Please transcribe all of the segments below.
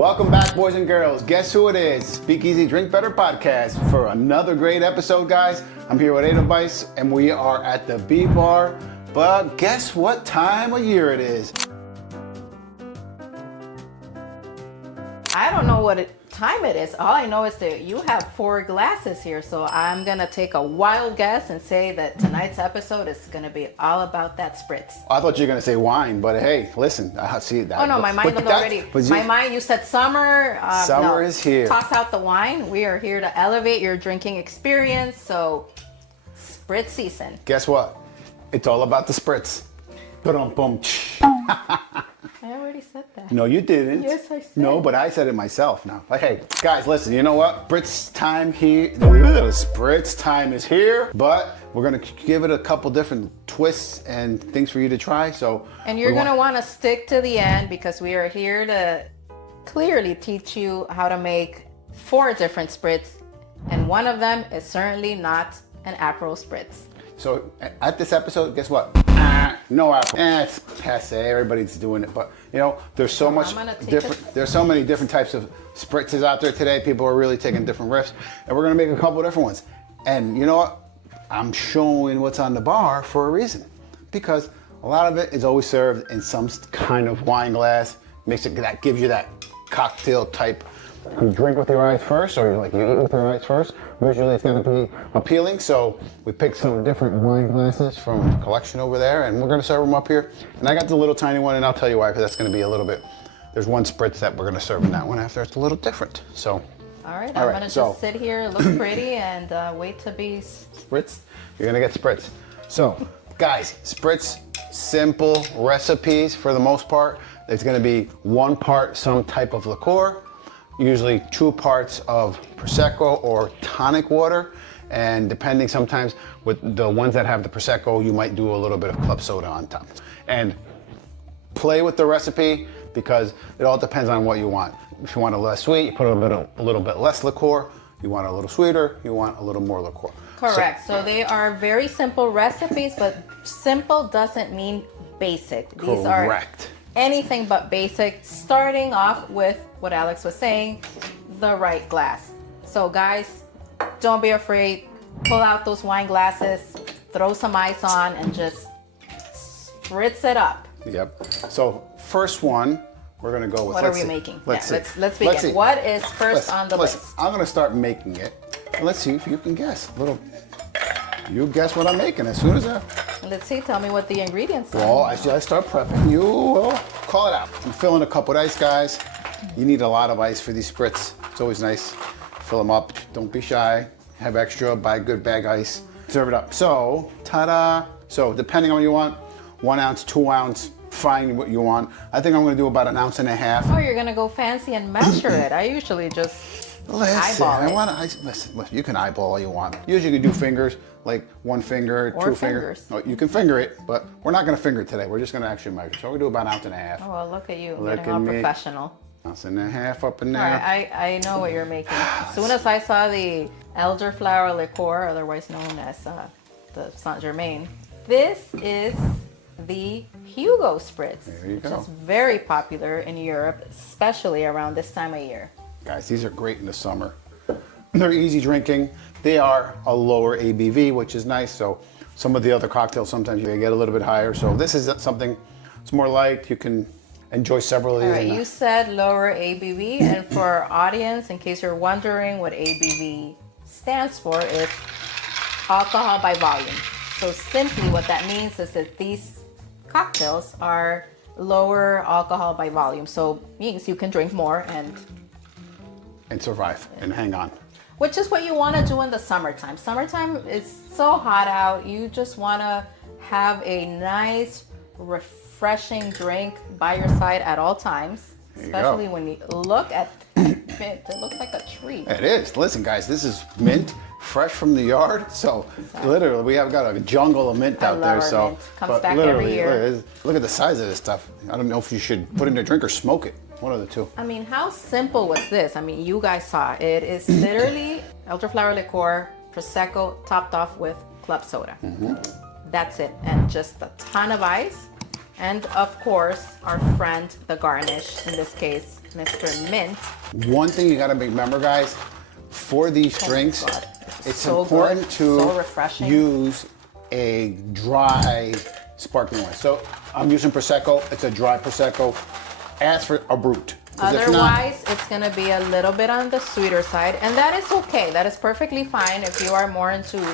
Welcome back, boys and girls. Guess who it is? Speakeasy Drink Better podcast for another great episode, guys. I'm here with Edelweiss, and we are at the B Bar. But guess what time of year it is? I don't know what time it is. All I know is that you have 4 glasses here, so I'm gonna take a wild guess and say that tonight's episode is gonna be all about that Spritz. I thought you were gonna say wine, but hey, listen, I see that. Oh no, my mind already. My mind. You said summer. Summer is here. Toss out the wine. We are here to elevate your drinking experience. So, Spritz season. Guess what? It's all about the Spritz. Boom. I already said that. No, you didn't. Yes, I said. No, but I said it myself now. Like, hey, guys, listen, you know what? Spritz time here. Spritz time is here, but we're going to give it a couple different twists and things for you to try. And you're going to want to stick to the end because we are here to clearly teach you how to make 4 different Spritz. And one of them is certainly not an Aperol Spritz. So at this episode, guess what? No Apple. It's passe. Everybody's doing it, but you know, there's so much different. There's so many different types of spritzes out there today. People are really taking different risks, and we're gonna make a couple different ones. And you know what? I'm showing what's on the bar for a reason, because a lot of it is always served in some kind of wine glass. That gives you that cocktail type. You drink with your eyes first, or you eat with your eyes first. Visually, it's going to be appealing. So we picked some different wine glasses from the collection over there, and we're going to serve them up here. And I got the little tiny one, and I'll tell you why, because that's going to be a little bit. There's one Spritz that we're going to serve in that one after. It's a little different. So. All right, I'm going to just sit here, look pretty, and wait to be Spritz. You're going to get Spritz. So, guys, Spritz, simple recipes for the most part. It's going to be 1 part some type of liqueur. Usually 2 parts of Prosecco or tonic water, and depending sometimes with the ones that have the Prosecco, you might do a little bit of club soda on top. And play with the recipe because it all depends on what you want. If you want it less sweet, you put a little bit less liqueur. You want it a little sweeter, you want a little more liqueur. Correct. So they are very simple recipes, but simple doesn't mean basic. These are anything but basic, starting off with what Alex was saying, the right glass. So guys, don't be afraid. Pull out those wine glasses, throw some ice on, and just spritz it up. Yep. So first one, we're gonna go with. What are we making? Let's begin. Let's see. What is first on the list? I'm gonna start making it. And let's see if you can guess. You guess what I'm making as soon as I. Let's see. Tell me what the ingredients are. Well, as I start prepping, you will call it out. I'm filling a cup with ice, guys. You need a lot of ice for these Spritz. It's always nice. Fill them up. Don't be shy. Have extra. Buy good bag ice. Serve it up. So, ta-da. So, depending on what you want, 1 ounce, 2 ounce, find what you want. I think I'm going to do about 1.5 ounces. Oh, you're going to go fancy and measure it. I usually just eyeball it. Listen, you can eyeball all you want. Usually you can do fingers, like 1 finger, or 2 fingers. No, you can finger it, but we're not going to finger it today. We're just going to actually measure. So we'll do about 1.5 ounces. Oh, well, look at you, getting all professional. 1.5 ounces up in there. All right, I know what you're making. As soon as I saw the elderflower liqueur, otherwise known as the Saint Germain, this is the Hugo Spritz, which is very popular in Europe, especially around this time of year. Guys, these are great in the summer. They're easy drinking. They are a lower ABV, which is nice. So some of the other cocktails, sometimes you get a little bit higher. So this is something that's more light. You can enjoy several of these. All right, you said lower ABV, and for our audience, in case you're wondering what ABV stands for, is alcohol by volume. So simply what that means is that these cocktails are lower alcohol by volume. So means you can drink more and survive and hang on. Which is what you want to do in the summertime. Summertime is so hot out. You just want to have a nice, refreshing drink by your side at all times. Especially when you look at mint. It looks like a tree. It is. Listen, guys, this is mint, fresh from the yard. So literally, we have got a jungle of mint out there. So mint. Comes back every year. Look at the size of this stuff. I don't know if you should put it in a drink or smoke it. One of the two. I mean, how simple was this? I mean, you guys saw it is literally elderflower liqueur, Prosecco, topped off with club soda. That's it, and just a ton of ice. And of course, our friend, the garnish, in this case, Mr. Mint. One thing you gotta remember, guys, for these drinks, it's so important good, to so refreshing. use a dry sparkling wine. So I'm using Prosecco. It's a dry Prosecco. Ask for a Brut. Otherwise, it's going to be a little bit on the sweeter side, and that is okay. That is perfectly fine. If you are more into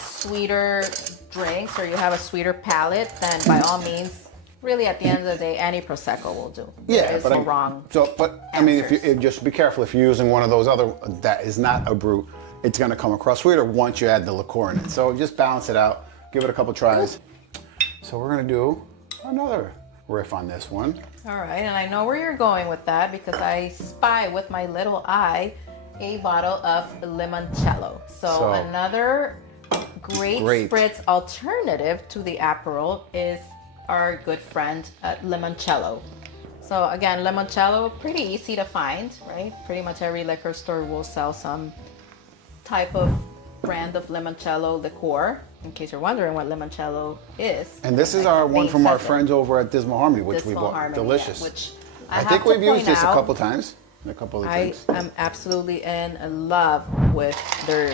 sweeter drinks or you have a sweeter palate, then by all means, really at the end of the day, any Prosecco will do. Yeah, there is but no wrong. So, but I mean, if just be careful if you're using one of those other that is not a Brut, it's going to come across sweeter once you add the liqueur in it. So just balance it out. Give it a couple tries. So we're going to do another riff on this one. All right, and I know where you're going with that because I spy with my little eye a bottle of limoncello. So another great Spritz alternative to the Aperol is our good friend limoncello. So again, limoncello, pretty easy to find, right? Pretty much every liquor store will sell some type of brand of limoncello liqueur. In case you're wondering what limoncello is. And this is our one from our friends over at Dismal Harmony, which we bought. Delicious. Yeah, which I think we've used this a couple times. A couple of things. I am absolutely in love with their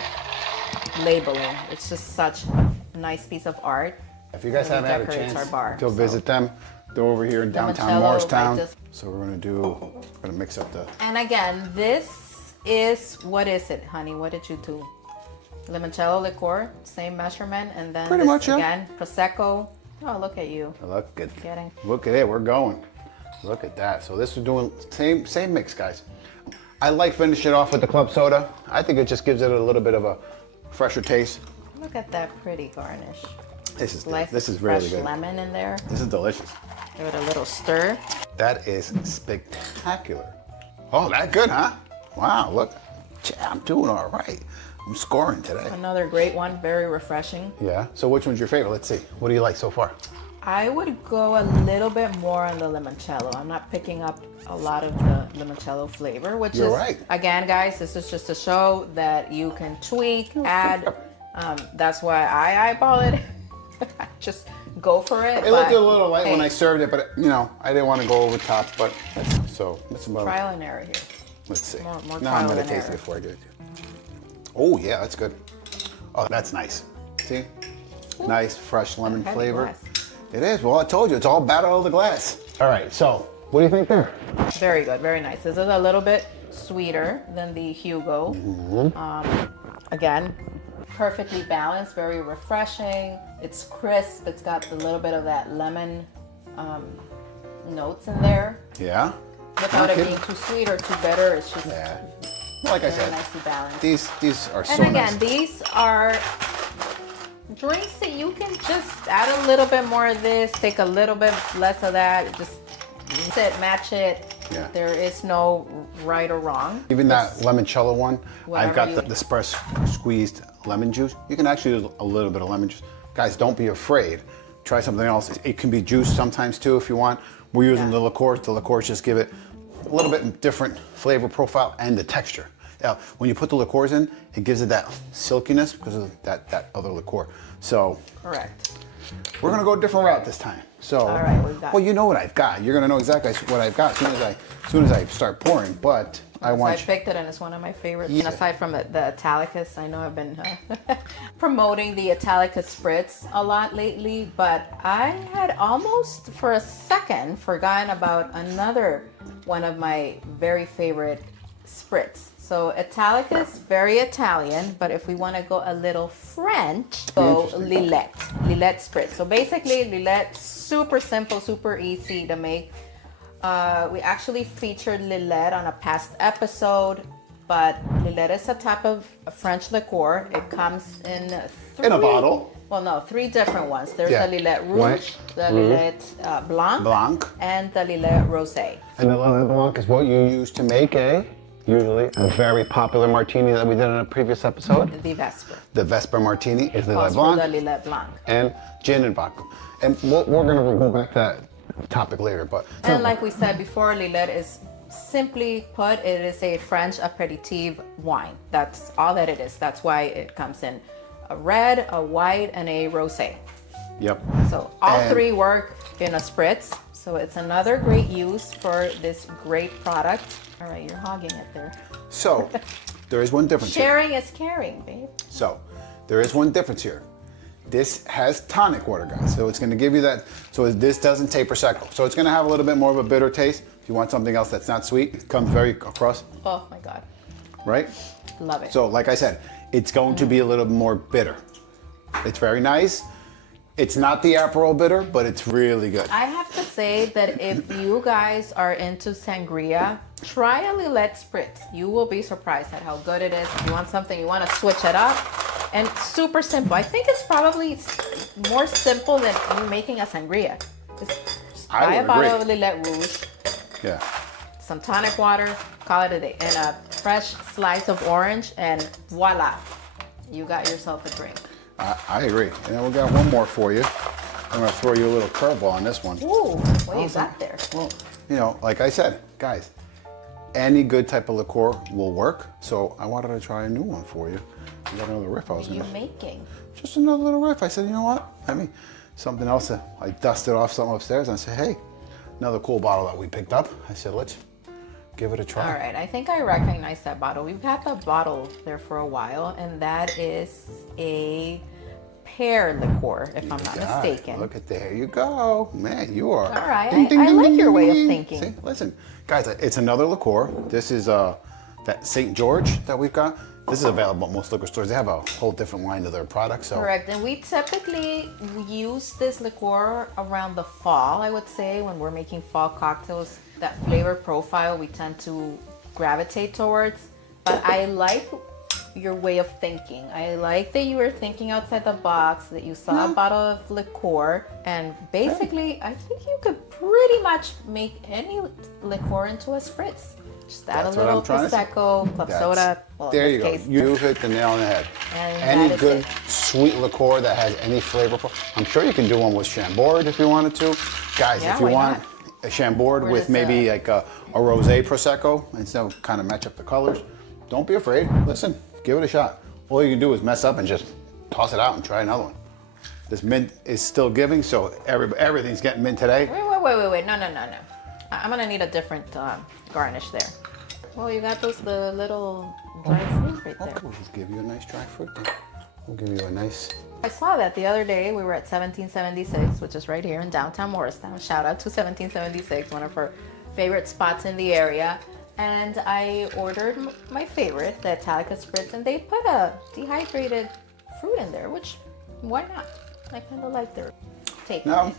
labeling. It's just such a nice piece of art. If you guys haven't had a chance to visit them, they're over here in downtown Morristown. So we're gonna mix up the. And again, this is, what is it, honey? What did you do? Limoncello liqueur, same measurement, and then pretty much, again, Prosecco. Oh, look at you. Look at it, we're going. Look at that. So this is doing same mix, guys. I like finishing it off with the club soda. I think it just gives it a little bit of a fresher taste. Look at that pretty garnish. This is fresh really good. Lemon in there. This is delicious. Give it a little stir. That is spectacular. Oh, that good, huh? Wow, look. I'm doing all right. I'm scoring today. Another great one, very refreshing. Yeah. So which one's your favorite? Let's see. What do you like so far? I would go a little bit more on the limoncello. I'm not picking up a lot of the limoncello flavor, which You're is, right. Again, guys, this is just to show that you can tweak, add. That's why I eyeball it. Just go for it. It looked a little light when I served it, but I didn't want to go over top. But that's about trial and error here. Let's see. More now I'm trial gonna and taste error. it before I do it. Oh yeah, that's good. Oh, that's nice. See, nice fresh lemon flavor. Glass. It is. Well, I told you, it's all battle of the glass. All right. So, what do you think there? Very good, very nice. This is a little bit sweeter than the Hugo. Again, perfectly balanced, very refreshing. It's crisp. It's got a little bit of that lemon notes in there. Yeah. Without it being too sweet or too bitter, it's just like I very said, nicely balanced. These are so And again, nice. these are drinks that you can just add a little bit more of this, take a little bit less of that, just mix it, match it. Yeah. There is no right or wrong. Even that limoncello one, I've got Whatever the fresh squeezed lemon juice. You can actually use a little bit of lemon juice. Guys, don't be afraid. Try something else. It can be juice sometimes too if you want. We're using the liqueurs. The liqueurs just give it a little bit different flavor profile and the texture. Now, when you put the liqueurs in, it gives it that silkiness because of that other liqueur. So, Correct. we're gonna go a different route this time. So, All right, what we got? well, you know what I've got. You're gonna know exactly what I've got as soon as I start pouring. But I want I picked it and it's one of my favorites. Yeah. And aside from the Italicus, I know I've been promoting the Italicus Spritz a lot lately, but I had almost for a second forgotten about another one of my very favorite Spritz. So Italicus, very Italian, but if we want to go a little French, go Lillet Spritz. So basically Lillet, super simple, super easy to make. We actually featured Lillet on a past episode, but Lillet is a type of French liqueur. It comes in in a bottle. Well, no, 3 different ones. There's the Lillet Rouge, White. the Lillet Blanc, and the Lillet Rosé. And the Lillet Blanc is what you use to make usually a very popular martini that we did in a previous episode. The Vesper. The Vesper martini is Lillet For Blanc. the Lillet Blanc. And gin and vodka. And we're gonna go back to that topic later, but. And like we said before, Lillet is simply put, it is a French aperitif wine. That's all that it is. That's why it comes in a red, a white, and a rosé. Yep. So all 3 work in a spritz. So it's another great use for this great product. All right, you're hogging it there. So there is one difference here. Sharing is caring, babe. So there is one difference here. This has tonic water, guys. So it's going to give you that. So this doesn't taste Prosecco. So it's going to have a little bit more of a bitter taste. If you want something else that's not sweet, it comes very across. Oh my God. Right? Love it. So like I said, it's going to be a little more bitter. It's very nice. It's not the Aperol bitter, but it's really good. I have to say that if you guys are into sangria, try a Lillet Spritz. You will be surprised at how good it is. If you want something, you want to switch it up. And super simple. I think it's probably more simple than you making a sangria. Just buy a bottle of Lillet Rouge. Yeah. Some tonic water, call it a day. And a fresh slice of orange, and voila. You got yourself a drink. I agree. And then we got one more for you. I'm going to throw you a little curveball on this one. Ooh, what is that there? Well, you know, like I said, guys, any good type of liqueur will work. So I wanted to try a new one for you. I got another riff I was What are going you making? Just another little riff. I said, you know what? I mean, something else. I dusted off something upstairs and I said, hey, another cool bottle that we picked up. I said, let's give it a try. All right, I think I recognize that bottle. We've had the bottle there for a while, and that is a pear liqueur, if I'm not mistaken. Look at there you go. Man, you are. All right, I like your way of thinking. See, listen, guys, it's another liqueur. This is that St. George that we've got. This is available at most liquor stores. They have a whole different line of their products. So. Correct, and we typically use this liqueur around the fall, I would say, when we're making fall cocktails. That flavor profile we tend to gravitate towards. But I like your way of thinking. I like that you were thinking outside the box, that you saw a bottle of liqueur, and basically I think you could pretty much make any liqueur into a spritz. Just add a little Prosecco, club soda. Well, there you go. You hit the nail on the head. And any good sweet liqueur that has any flavor. I'm sure you can do one with Chambord if you wanted to. Guys, if you want a Chambord with maybe like a rosé Prosecco, and so kind of match up the colors, don't be afraid. Listen, give it a shot. All you can do is mess up and just toss it out and try another one. This mint is still giving, so everything's getting mint today. Wait. No. I'm gonna need a different garnish there. Well, you got the little dry fruit right there. Okay, we'll just give you a nice dry fruit then. We'll give you a nice... I saw that the other day. We were at 1776, which is right here in downtown Morristown. Shout out to 1776, one of our favorite spots in the area. And I ordered my favorite, the Italica Spritz, and they put a dehydrated fruit in there, which, why not? I kind of like their take on it.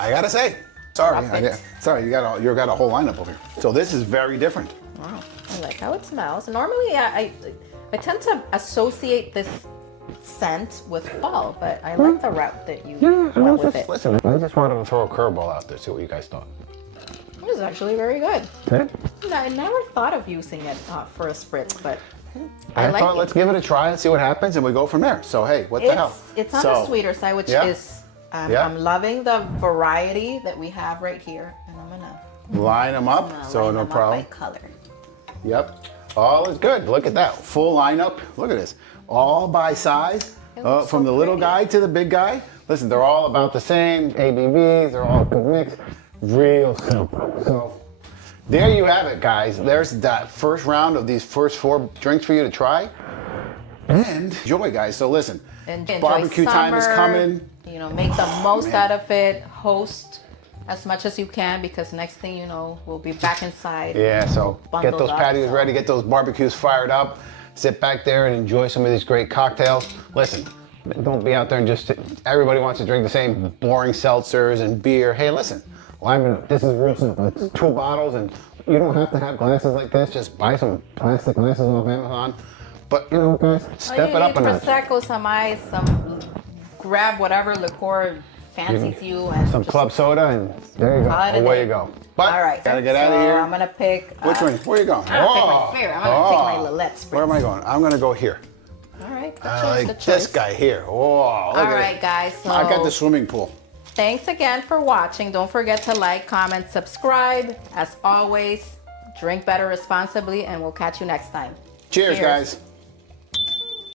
I gotta say, sorry, you got a whole lineup over here. So this is very different. Wow, I like how it smells. Normally, I tend to associate this scent with fall, but I like the route that you went with it. Listen, I just wanted to throw a curveball out there, see what you guys thought. It was actually very good. Okay. I never thought of using it for a spritz, but I thought let's give it a try and see what happens, and we go from there. So hey, what the hell? It's on the sweeter side, which is I'm loving the variety that we have right here, and I'm gonna line them up. So no problem. By color. Yep. All is good. Look at that full lineup. Look at this. All by size, from the little guy to the big guy. Listen, they're all about the same ABVs. They're all good mix. Real simple. So there you have it, guys. There's that first round of these first 4 drinks for you to try. And enjoy, guys. So listen, barbecue time is coming. You know, make the most out of it. Host as much as you can, because next thing you know, we'll be back inside. Yeah, so get those patios ready, get those barbecues fired up. Sit back there and enjoy some of these great cocktails. Listen, don't be out there and just, everybody wants to drink the same boring seltzers and beer. Hey, listen, this is real simple. It's 2 bottles, and you don't have to have glasses like this. Just buy some plastic glasses off Amazon. But, you know, guys, step it up a notch. Prosecco, some ice, grab whatever liqueur fancies you. And some club soda, and there you go. Away you go. But all right, gotta get out of here. I'm gonna pick. Which one? Where are you going? I'm gonna pick my favorite. I'm gonna take my Lillet Spritz. Where am I going? I'm gonna go here. All right, good I choice, like this guy here. Oh, look all right, guys. So I got the swimming pool. Thanks again for watching. Don't forget to like, comment, subscribe. As always, drink better responsibly, and we'll catch you next time. Cheers. Guys.